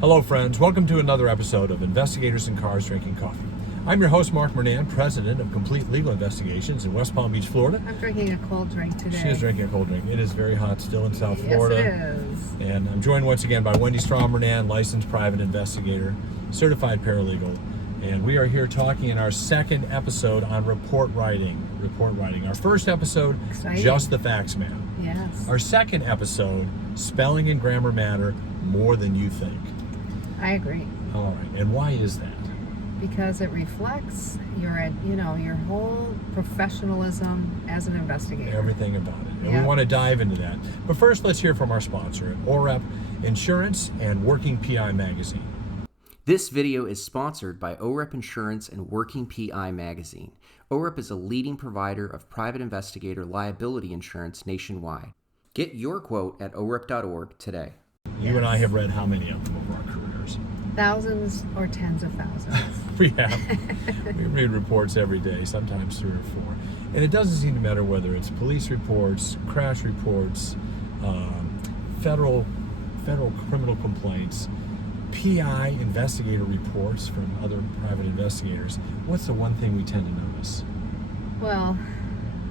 Hello friends, welcome to another episode of Investigators in Cars Drinking Coffee. I'm your host Mark Mernan, president of Complete Legal Investigations in West Palm Beach, Florida. I'm drinking a cold drink today. She is drinking a cold drink. It is very hot still in South Florida. Yes, it is. And I'm joined once again by Wendy Strong Mernan, licensed private investigator, certified paralegal. And we are here talking in our second episode on report writing. Our first episode, Exciting. Just the Facts Man. Yes. Our second episode, Spelling and Grammar Matter More Than You Think. I agree. All right, and why is that? Because it reflects your whole professionalism as an investigator. Everything about it. And Yeah. we want to dive into that. But first, let's hear from our sponsor, OREP Insurance and Working PI Magazine. This video is sponsored by OREP Insurance and Working PI Magazine. OREP is a leading provider of private investigator liability insurance nationwide. Get your quote at orep.org today. You and I have read how many of them over our careers? Thousands or tens of thousands. We have. We read reports every day, sometimes 3 or 4. And it doesn't seem to matter whether it's police reports, crash reports, federal criminal complaints, PI investigator reports from other private investigators. What's the one thing we tend to notice? Well,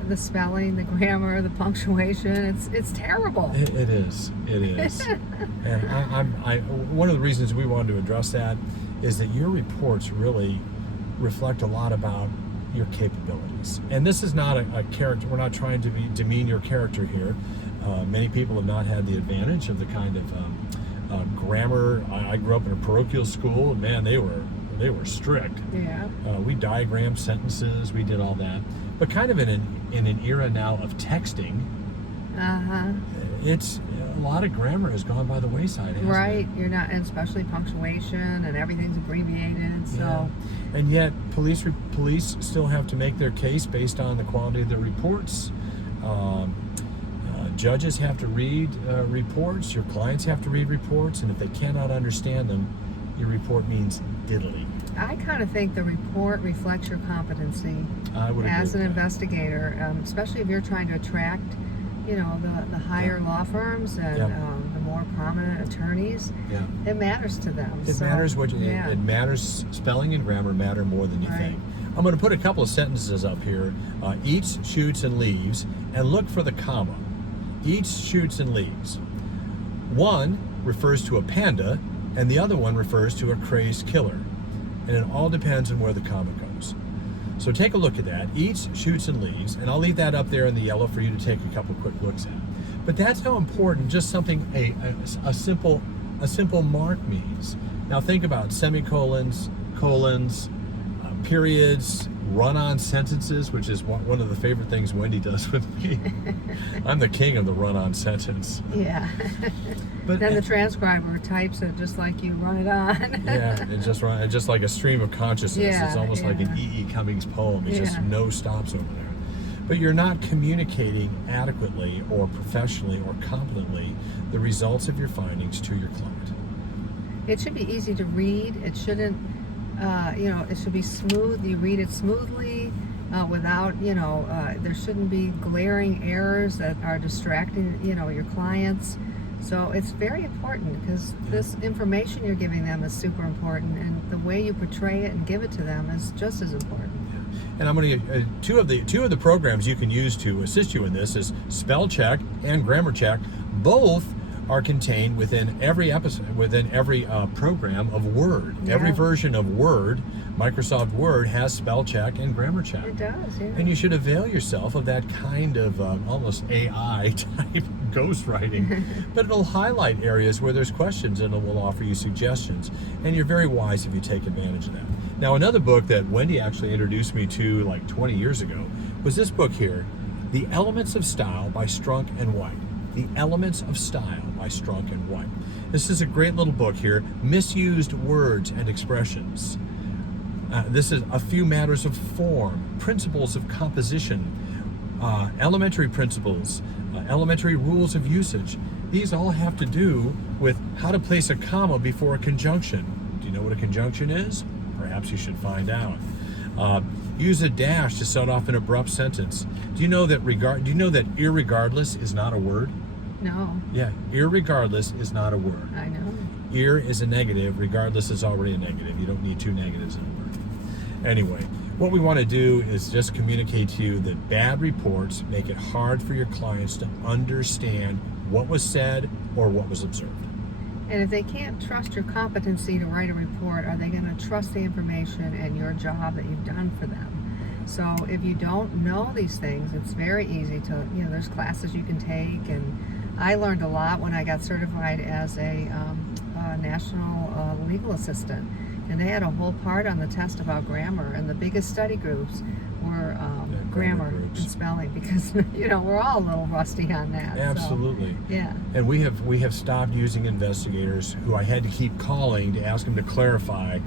the spelling, the grammar, the punctuation, it's terrible. It is. And one of the reasons we wanted to address that is that your reports really reflect a lot about your capabilities. And this is not a character. We're not trying to demean your character here. Many people have not had the advantage of the kind of grammar. I grew up in a parochial school, and man, they were strict. Yeah. We diagrammed sentences. We did all that. But kind of in an era now of texting, it's a lot of grammar has gone by the wayside. Hasn't Right. it? You're not, and especially punctuation and everything's abbreviated. So. Yeah. And yet, police still have to make their case based on the quality of their reports. Judges have to read reports. Your clients have to read reports, and if they cannot understand them, your report means diddly. I kind of think the report reflects your competency I would agree as an with that. investigator, especially if you're trying to attract, the higher law firms and the more prominent attorneys. Yeah. It matters to them. It matters it matters. Spelling and grammar matter more than you Right. think. I'm going to put a couple of sentences up here. Eats, shoots, and leaves, and look for the comma. Eats, shoots, and leaves. One refers to a panda, and the other one refers to a crazed killer. And it all depends on where the comma goes. So take a look at that. Eats, shoots, and leaves. And I'll leave that up there in the yellow for you to take a couple quick looks at. But that's how important just something, a simple mark means. Now think about semicolons, colons, periods, run-on sentences, which is one of the favorite things Wendy does with me. I'm the king of the run-on sentence. Yeah. But Then the transcriber types it just like you run it on. yeah, it's just like a stream of consciousness. Yeah, It's almost like an E.E. Cummings poem. It's just Yeah. no stops over there. But you're not communicating adequately or professionally or competently the results of your findings to your client. It should be easy to read. It shouldn't, it should be smooth. You read it smoothly without, there shouldn't be glaring errors that are distracting, your clients. So it's very important because this information you're giving them is super important, and the way you portray it and give it to them is just as important. And I'm going to give two of the programs you can use to assist you in this is Spell Check and Grammar Check. Both are contained within every episode, within every program of Word. Yeah. Every version of Word, Microsoft Word, has Spell Check and Grammar Check. It does, yeah. And you should avail yourself of that kind of almost AI type ghostwriting. But it'll highlight areas where there's questions and it will offer you suggestions. And you're very wise if you take advantage of that. Now, another book that Wendy actually introduced me to like 20 years ago was this book here, The Elements of Style by Strunk and White. The Elements of Style by Strunk and White. This is a great little book here, Misused Words and Expressions. This is a few matters of form, principles of composition, elementary principles, elementary rules of usage. These all have to do with how to place a comma before a conjunction. Do you know what a conjunction is? Perhaps you should find out. Use a dash to start off an abrupt sentence. Do you know that irregardless is not a word? No, Yeah, irregardless is not a word. I know. Ear is a negative, regardless is already a negative. You don't need two negatives in a word. Anyway, what we want to do is just communicate to you that bad reports make it hard for your clients to understand what was said or what was observed. And if they can't trust your competency to write a report, are they going to trust the information and your job that you've done for them? So if you don't know these things, it's very easy to, there's classes you can take. And I learned a lot when I got certified as a national legal assistant. And they had a whole part on the test about grammar. And the biggest study groups were grammar groups. and spelling, because we're all a little rusty on that. Absolutely. So, yeah. And we have stopped using investigators who I had to keep calling to ask them to clarify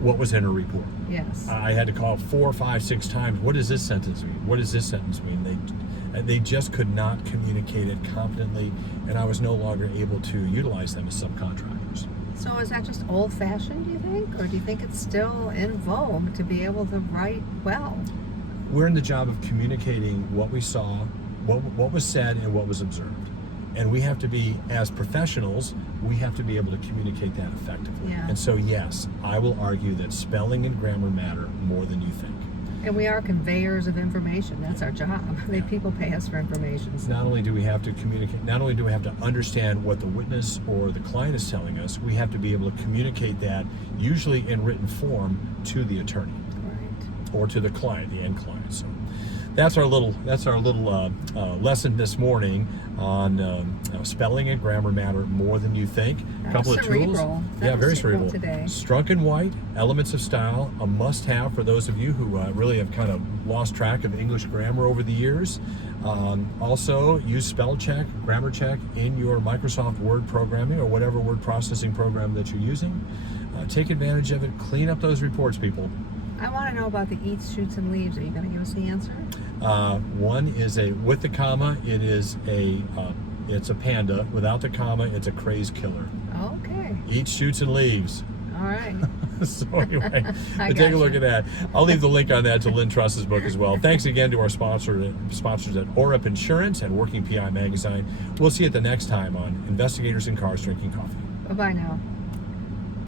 what was in a report. Yes. I had to call 4, 5, 6 times. What does this sentence mean? What does this sentence mean? They just could not communicate it competently, and I was no longer able to utilize them as subcontractors. So is that just old-fashioned, do you think? Or do you think it's still in vogue to be able to write well? We're in the job of communicating what we saw, what was said, and what was observed. And we have to be, as professionals, we have to be able to communicate that effectively. Yeah. And so, yes, I will argue that spelling and grammar matter more than you think. And we are conveyors of information. That's our job. People pay us for information. So. Not only do we have to communicate, not only do we have to understand what the witness or the client is telling us, we have to be able to communicate that, usually in written form, to the attorney. Right. Or to the client, the end client. So that's our little lesson this morning on spelling and grammar matter more than you think. A couple of tools. Very cerebral today. Strunk and White, Elements of Style, a must-have for those of you who really have kind of lost track of English grammar over the years. Also, use spell check, grammar check in your Microsoft Word programming or whatever word processing program that you're using. Take advantage of it. Clean up those reports, people. I want to know about the eats, shoots, and leaves. Are you going to give us the answer? One is with the comma, it's a panda. Without the comma, it's a crazed killer. Okay. Eats, shoots, and leaves. All right. So anyway, but take a look at that. I'll leave the link on that to Lynn Truss's book as well. Thanks again to our sponsors at OREP Insurance and Working PI Magazine. We'll see you at the next time on Investigators in Cars Drinking Coffee. Bye-bye now.